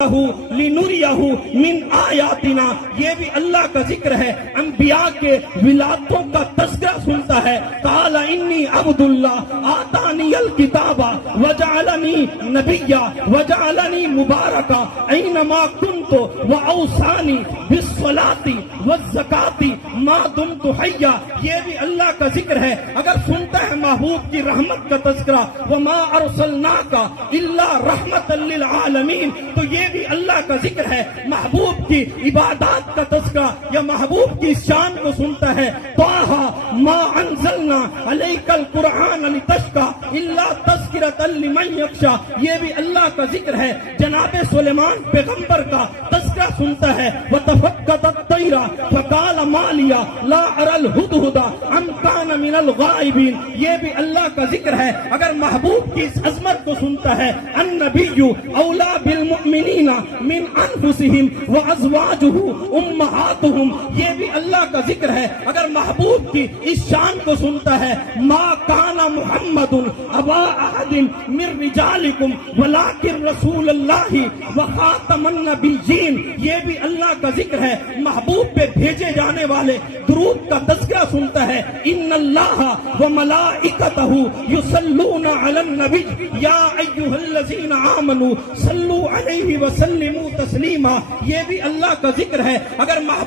لِنُرِيَهُ مِنْ آیاتنا، یہ بھی اللہ کا ذکر ہے، انبیاء کے ولادتوں کا تذکرہ سنتا ہے۔ قال انی عبد اللہ آتانی الکتاب وجعلنی نبیا وجعلنی مبارکا اینما کنت واوصانی بالصلاۃ والزکاۃ ما دمت حیا، یہ بھی اللہ کا ذکر ہے۔ اگر سنتا ہے محبوب کی رحمت کا تذکرہ، وما ارسلناک الا رحمتا للعالمین، تو یہ بھی اللہ کا ذکر ہے۔ محبوب کی عبادات کا تذکرہ یا محبوب کی شان کو سنتا ہے۔ طٰہٰ ما انزلنا علیک القرآن لتشقى الا تذکرۃ لمن یخشیٰ، یہ بھی اللہ کا ذکر ہے۔ جناب سلیمان پیغمبر کا تذکرہ سنتا ہے۔ وتفقد الطیر فقال ما لی لا اری الہدہد ام کان من الغائبین، یہ بھی اللہ کا ذکر ہے۔ اگر محبوب کی اس عظمت کو سنتا ہے، النبی اولیٰ بالمؤمنین من انفسہم وازواجہ امہاتہم، یہ بھی اللہ کا ذکر ہے۔ اگر محبوب کی اس شان کو سنتا ہے، ما کان محمد ابا احد من رجالکم ولکن رسول اللہ وخاتم النبیین، یہ بھی اللہ کا ذکر ہے۔ محبوب پہ بھیجے جانے والے درود کا تذکرہ سنتا ہے۔ ان اللہ وملائکتہ یصلون علی النبی یا ایھا الذین آمنوا صلوا علیہ وسلموا تسلیما، یہ بھی اللہ کا ذکر ہے۔ اگر محبوب